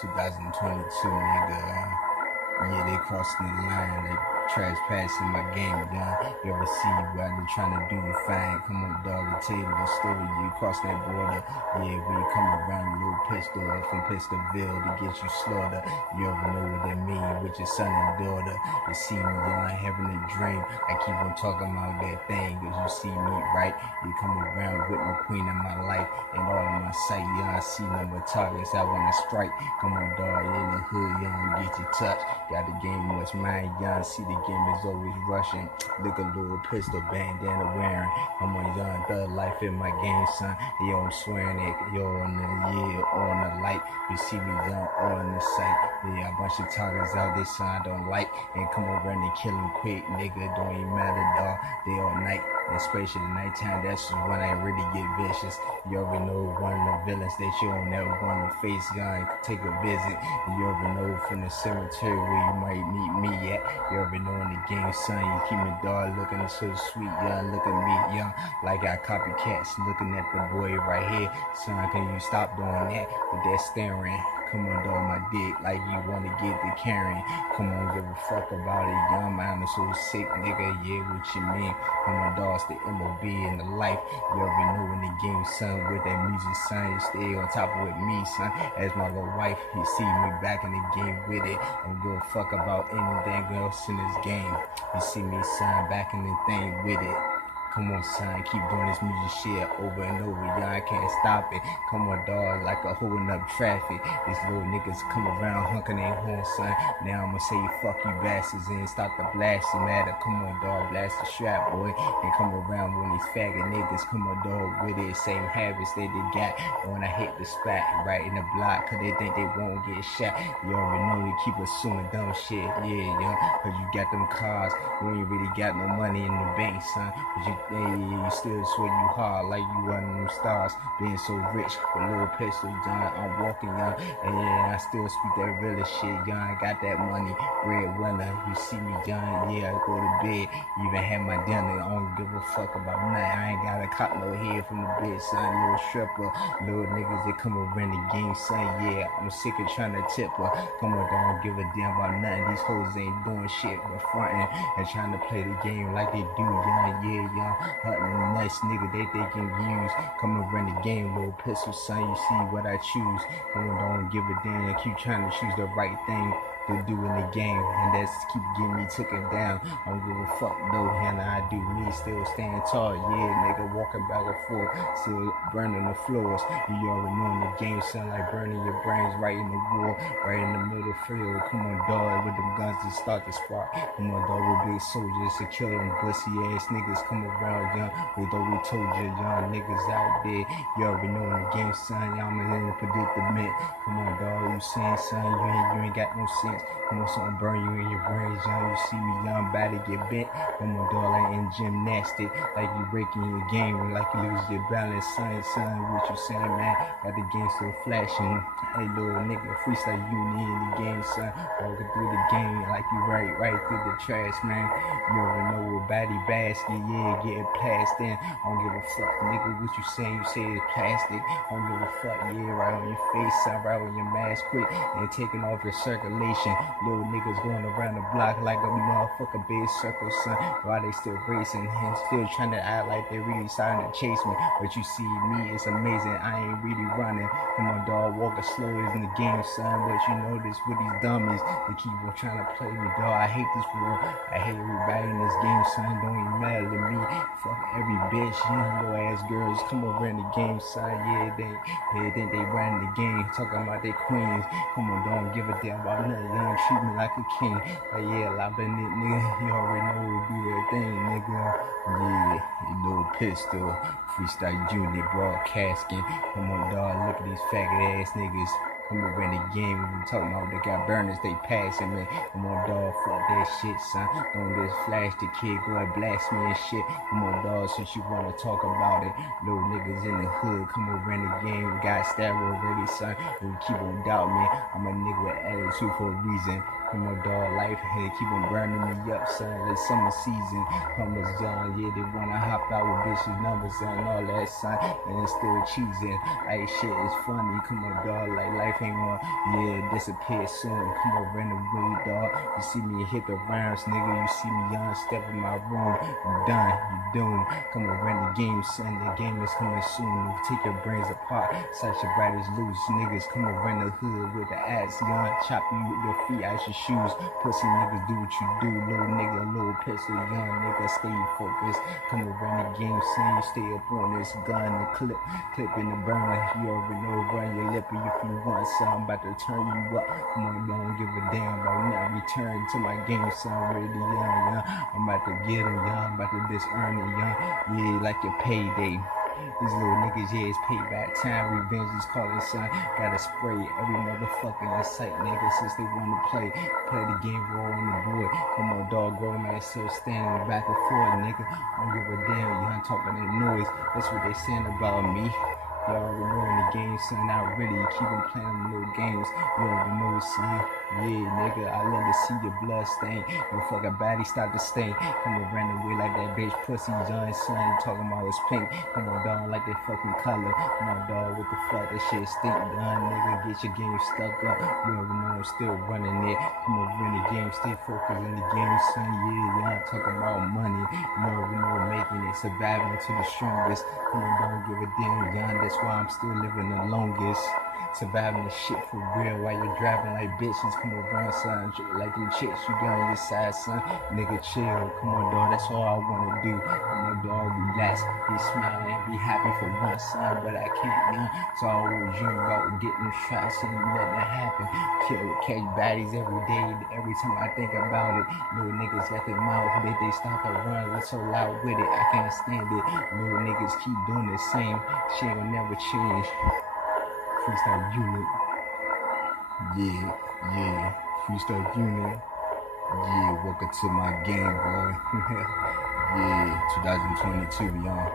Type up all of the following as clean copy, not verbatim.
2022, nigga. Yeah, they crossing the line, they trespassing my game, dog. You ever see what I been trying to do to find? Come on, dog, to tell you the story. You cross that border, yeah, when you come around LIL Pistol from Pistolville to get you slaughtered. You ever know what that mean with your son and daughter? You see me, young, having a dream. I keep on talking about that thing, cause you see me, right? You come around with my queen in my life and all of my sight, young. I see number targets I wanna strike. Come on, dog, in the hood, young, get you touched. Got the game much mind, young. See the game is always rushing. Look a little pistol bandana wearing. I'm a young thug life in my game, son. Yo, I'm swearing it. Yo, on the light. You see me young on the sight. Yeah, a bunch of targets out there, son. I don't like. And come around and kill them quick, nigga. Don't even matter, dog. They all night. Especially the nighttime, that's when I really get vicious. You already know one of the villains that you don't ever want to face, gun, take a visit. You already know from the cemetery where you might meet me at. You already know in the game, son, you keep me dog looking so sweet, young. Look at me, young, like I copycats looking at the boy right here. Son, can you stop doing that with that staring? Come on, dog, my dick, like you want to get the carrying. Come on, give a fuck about it, young. Man, I'm so sick, nigga. Yeah, what you mean? Come on, dog, it's the MOB in the life. You already know in the game, son, with that music, son. You stay on top of me, son. As my little wife, you see me back in the game with it. I don't give a fuck about anything else in this game. You see me, son, back in the thing with it. Come on, son, keep doing this music shit over and over, y'all. I can't stop it. Come on, dog, like a holding up traffic. These little niggas come around honking their horn, son. Now I'ma say fuck you bastards and stop the blasting matter. Come on, dog, blast the strap, boy. And come around when these faggot niggas come on, dog, with it. Same habits that they got when I hit the spot right in the block, cause they think they won't get shot. You already know they keep assuming dumb shit, yeah, young. Cause you got them cars, you ain't really got no money in the bank, son. But you still swear you hard like you one of them stars. Being so rich with little pistol, young. I'm walking, young, and I still speak that real shit, young. I got that money, red winner. You see me, young, yeah, I go to bed, even have my dinner. I don't give a fuck about nothing. I ain't got a cop no head from the bed, son. Little stripper, little niggas that come around the game, son. Yeah, I'm sick of trying to tip her. Come on, don't give a damn about nothing. These hoes ain't doing shit but fronting and trying to play the game like they do, young. Yeah, young. Hunting nice nigga that they can use. Come around the game, little pistol, son. You see what I choose. Come on, don't give a damn. Keep trying to choose the right thing to do in the game, and that's keep getting me taken down. I don't give a fuck though, and I do me still stand tall. Yeah, nigga, walking back and forth, still burning the floors. You already know in the game, son, like burning your brains right in the wall, right in the middle field. Come on, dog, with them guns to start the spark. Come on, dog, with big soldiers to kill them pussy ass niggas. Come around, young. We thought we told you, young niggas out there. You already know in the game, son. Y'all in the predicament. Come on, dog, you saying, son, you ain't got no sense. Come on, something burn you in your brains, young. You see me, young, body get bent. Come on, dog, like in gymnastic, like you breaking your game, like you lose your balance, son. What you saying, man? Got the game still flashing. Hey, little nigga, freestyle you need in the game, son. Walking through the game like you right through the trash, man. You already know what body basket, yeah, getting plastic. I don't give a fuck, nigga, what you saying? You say it's plastic. I don't give a fuck, yeah, right on your face, son, right on your mask quick, and taking off your circulation. Little niggas going around the block like a motherfucker big circle, son. While they still racing and still trying to act like they really starting to chase me. But you see me, it's amazing. I ain't really running. Come on, dog, walking slow is in the game, son. But you know this with these dummies. They keep on trying to play me, dog. I hate this world. I hate everybody in this game, son. Don't even matter to me. Fuck every bitch, you little ass girls come over in the game, son. Yeah, they think they running the game, talking about they queens. Come on, don't give a damn about nothing. Young, treat me like a king. Like, yeah, like that nigga, you already know we do that thing, nigga. Yeah, you know, pistol, freestyle unit, broadcasting. Come on, dog, look at these faggot ass niggas. Come around the game, we talking about they got burners, they passing me. Come on, dog, fuck that shit, son. Don't just flash the kid, go and blast me and shit. Come on, dog, since you wanna talk about it. Little niggas in the hood, come around the game, we got stabbed already, son. You keep on doubting me. I'm a nigga with attitude for a reason. Come on, dog, life, hey, keep on burning me up, son. Like summer season, come on, young, yeah, they wanna hop out with bitches, numbers and all that, son. And it's still cheesing. Like shit is funny, come on, dog, like life ain't gonna, yeah, disappear soon. Come on, run away, dog. You see me hit the rounds, nigga. You see me young, step in my room. You done, you doomed. Come on, run the game, son. The game is coming soon. Take your brains apart. Such your bodies loose, niggas. Come on, run the hood with the ass, young. Chop you with your feet out your shoes. Pussy niggas do what you do. Little nigga, little pistol, young nigga. Stay focused. Come on, run the game, son. You stay up on this gun, the clip in the burner. You already know, run your lip if you want some. I'm about to turn you up. Come on, don't give a damn about nothing. Return to my game, son. Ready, young. I'm about to get him, young. I'm about to disearn it, young. Yeah, like your payday. These little niggas, yeah, it's payback time. Revenge is calling, son. Gotta spray every motherfucker in sight, nigga, since they wanna play the game, roll on the board. Come on, dog, grown man still standing back and forth, nigga. I don't give a damn, you talking that noise. That's what they saying about me. Y'all already know in the game, son. I really keep on playing them little games. You already know, son. Yeah, nigga, I love to see your blood stain. Your fucking body start to stain. Come on, run away like that bitch pussy, young son. Talking about it's pink. Come on, dog, like that fucking color. Come on, dog, what the fuck? That shit stink, done, nigga. Get your game stuck up. You already know I'm still running it. Come on, run the game. Stay focused in the game, son. Yeah, y'all talking about money. You already know making it. Surviving to the strongest. Come on, don't give a damn, young. That's why I'm still living the longest. Surviving the shit for real while you're driving like bitches. Come on, brown son, like them chicks you got on your side, son. Nigga, chill. Come on, dog. That's all I wanna do. Come on, dog. Relax. Be smiling and be happy for one son, but I can't, man. So I always dream about getting shots and letting it happen. Catch baddies every day. Every time I think about it, little niggas got their mouth. They start to run. It's so loud with it. I can't stand it. Little niggas keep doing the same. Shit will never change. Freestyle unit. Yeah. Freestyle unit. Yeah, welcome to my game, boy. Yeah, 2022, y'all.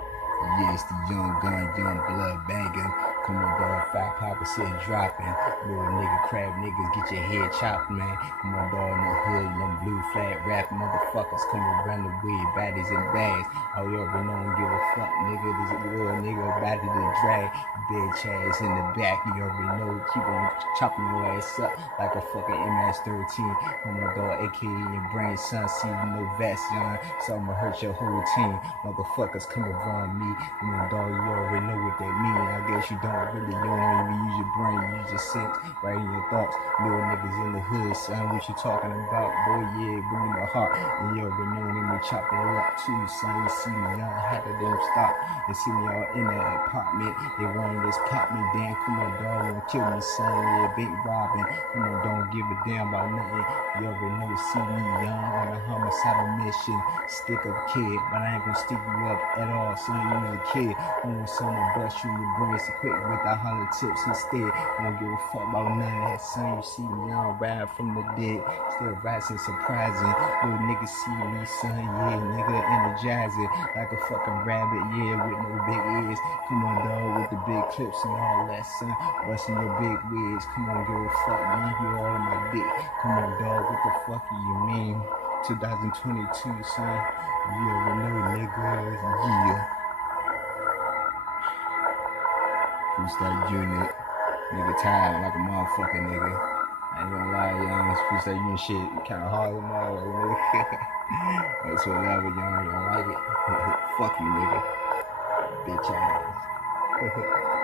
Yeah, it's the young gun, young blood banging. Come on, dog, 5% dropping. Little nigga, crab niggas, get your head chopped, man. Come on, dog, in the hood, them blue flag rap motherfuckers come around the way, baddies and bags. Oh, you already know, don't give a fuck, nigga. This little nigga about to drag. Dead Chaz in the back, you already know. Keep on chopping your ass up like a fucking MS-13. Come on, dog, aka your brain, son. See no vest, young. So I'ma hurt your whole team. Motherfuckers come around me. Come on, dog, you already know what that mean. I guess you don't really, you don't even use your brain, you use your sense, right in your thoughts. Little niggas in the hood, son, what you talking about? Boy, yeah, bring me the heart. And you already know them to chop that up too, son. You see me, young, how did them stop? They see me all in that apartment. They wanted this pop me, damn, come on, dog, won't kill me, son. Yeah, big robbing. Come on, don't give a damn about nothing. You already know, see me, young, on a homicidal mission. Stick up kid, but I ain't gonna stick you up at all, son. You was a kid. I want someone bust you in your brain so quick with the hollow tips instead. I don't give a fuck about none of that, son. You see me, young, ride from the dead. Still rising, surprising. Little niggas see me, son. Yeah, nigga, energizing like a fucking rabbit, yeah, with no big ears. Come on, dog, with the big clips and all that, son. Busting your big wigs. Come on, give a fuck, man. You all on my dick. Come on, dog, what the fuck do you mean? 2022, son. You already know, niggas. Yeah. Freestyle unit. Nigga tired like a motherfucking nigga. I ain't gonna lie, young. This freestyle unit shit kinda hard as a motherfucker, nigga. That's whatever, young. You don't like it? Fuck you, nigga. Bitch ass.